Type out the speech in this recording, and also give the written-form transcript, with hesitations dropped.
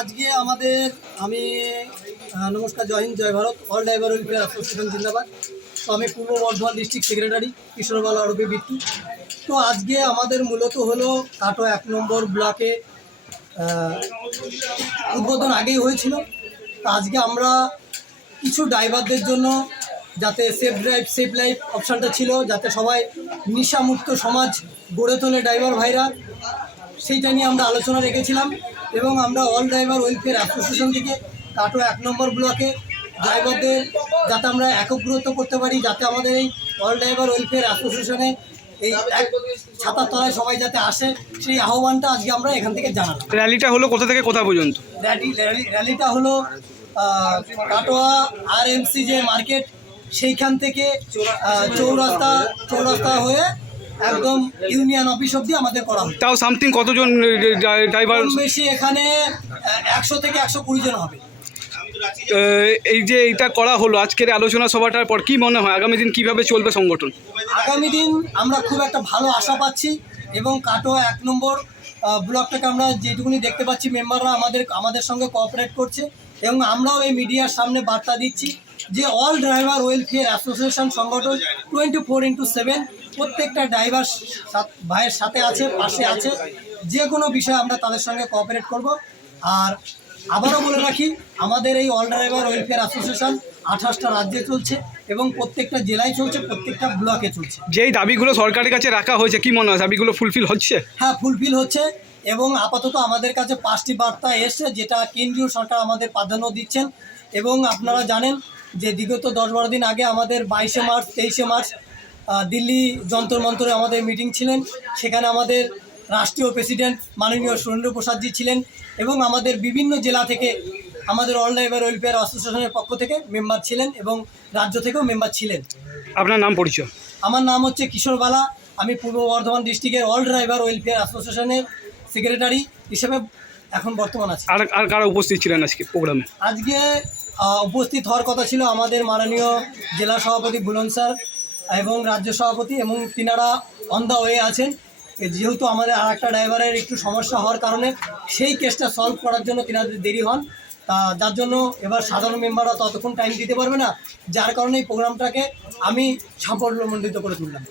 আজকে আমাদের আমি নমস্কার, জয় হিন্দ, জয় Bharat. All driver welfare association জিন্দাবাদ। তো আমি পূর্ব বর্ধমান ডিস্ট্রিক্ট সেক্রেটারি কিশোরবালা আরবি বিট্টু। তো আজকে আমাদের মূলত হলো কাটো 1 নম্বর ব্লকে উদ্বোধন আগেই হয়েছিল। তো আজকে আমরা কিছু ড্রাইভারদের জন্য, যাতে সেফ ড্রাইভ সেফ লাইফ অপশানটা ছিল, যাতে সবাই নেশামুক্ত সমাজ গড়ে তোলে ড্রাইভার ভাইরা, সেইটা নিয়ে আমরা আলোচনা রেখেছিলাম। এবং আমরা অল ড্রাইভার ওয়েলফেয়ার অ্যাসোসিয়েশন থেকে কাটো 1 নম্বর ব্লকে ড্রাইভারদের যাতে আমরা একগ্রত করতে পারি, যাতে আমাদের এই অল ড্রাইভার ওয়েলফেয়ার অ্যাসোসিয়েশনে এই এক ছাতার তলায় সবাই যাতে আসে, সেই আহ্বানটা আজকে আমরা এখান থেকে জানালাম। র্যালিটা হলো কোথা থেকে কোথা পর্যন্ত? র্যালিটা হলো কাটোয়া আরএমসি যে মার্কেট, সেইখান থেকে চৌরাস্তা হয়ে একদম ইউনিয়ন অফিস অব্দি আমাদের করা হয়। তাও সামথিং কতজন ড্রাইভার? বেশি এখানে 100 থেকে 120 জন হবে। এই যে এটা করা হলো আজকের আলোচনা সভাটার পর, কি মনে হয় আগামী দিন কিভাবে চলবে সংগঠন? আগামী দিন আমরা খুব একটা ভালো আশা পাচ্ছি, এবং কাটোয়া 1 নম্বর ব্লকটাকে আমরা যেটুকুনি দেখতে পাচ্ছি, মেম্বাররা আমাদের সঙ্গে কোঅপারেট করছে, এবং আমরাও এই মিডিয়ার সামনে বার্তা দিচ্ছি যে অল ড্রাইভার ওয়েলফেয়ার অ্যাসোসিয়েশন সংগঠন 24/7 প্রত্যেকটা ড্রাইভার ভাইয়ের সাথে আছে, পাশে আছে। যে কোনো বিষয়ে আমরা তাদের সঙ্গে কোঅপারেট করব। আর আবারও বলে রাখি, আমাদের এই অল ড্রাইভার ওয়েলফেয়ার অ্যাসোসিয়েশন 28টা রাজ্যে চলছে, এবং প্রত্যেকটা জেলায় চলছে, প্রত্যেকটা ব্লকে চলছে। যেই দাবিগুলো সরকারের কাছে রাখা হয়েছে, কি মনে হয় দাবিগুলো ফুলফিল হচ্ছে? হ্যাঁ, ফুলফিল হচ্ছে। এবং আপাতত আমাদের কাছে 5টি বার্তা এসছে, যেটা কেন্দ্রীয় সরকার আমাদের প্রাধান্য দিচ্ছেন। এবং আপনারা জানেন যে বিগত 10-12 দিন আগে আমাদের 22শে মার্চ 23শে মার্চ দিল্লি যন্তর মন্তরে আমাদের মিটিং ছিলেন। সেখানে আমাদের রাষ্ট্রীয় প্রেসিডেন্ট মাননীয় সুরেন্দ্র প্রসাদজি ছিলেন, এবং আমাদের বিভিন্ন জেলা থেকে আমাদের অল ড্রাইভার ওয়েলফেয়ার অ্যাসোসিয়েশনের পক্ষ থেকে মেম্বার ছিলেন, এবং রাজ্য থেকেও মেম্বার ছিলেন। আপনার নাম পরিচয়? আমার নাম হচ্ছে কিশোরবালা। আমি পূর্ব বর্ধমান ডিস্ট্রিক্টের অল ড্রাইভার ওয়েলফেয়ার অ্যাসোসিয়েশনের সেক্রেটারি হিসেবে এখন বর্তমান আছি। আর কারা উপস্থিত ছিলেন আজকে প্রোগ্রামে? আজকে উপস্থিত হওয়ার কথা ছিল আমাদের মাননীয় জেলা সভাপতি বুলন স্যার এবং রাজ্য সভাপতি, এবং তিনারা অন দ্য ওয়ে আছেন। যেহেতু আমাদের আর একটা ড্রাইভারের একটু সমস্যা হওয়ার কারণে সেই কেসটা সলভ করার জন্য তিনাদের দেরি হন, তা যার জন্য এবার সাধারণ মেম্বাররা ততক্ষণ টাইম দিতে পারবে না, যার কারণে এই প্রোগ্রামটাকে আমি সাফল্যমণ্ডিত করে তুললাম।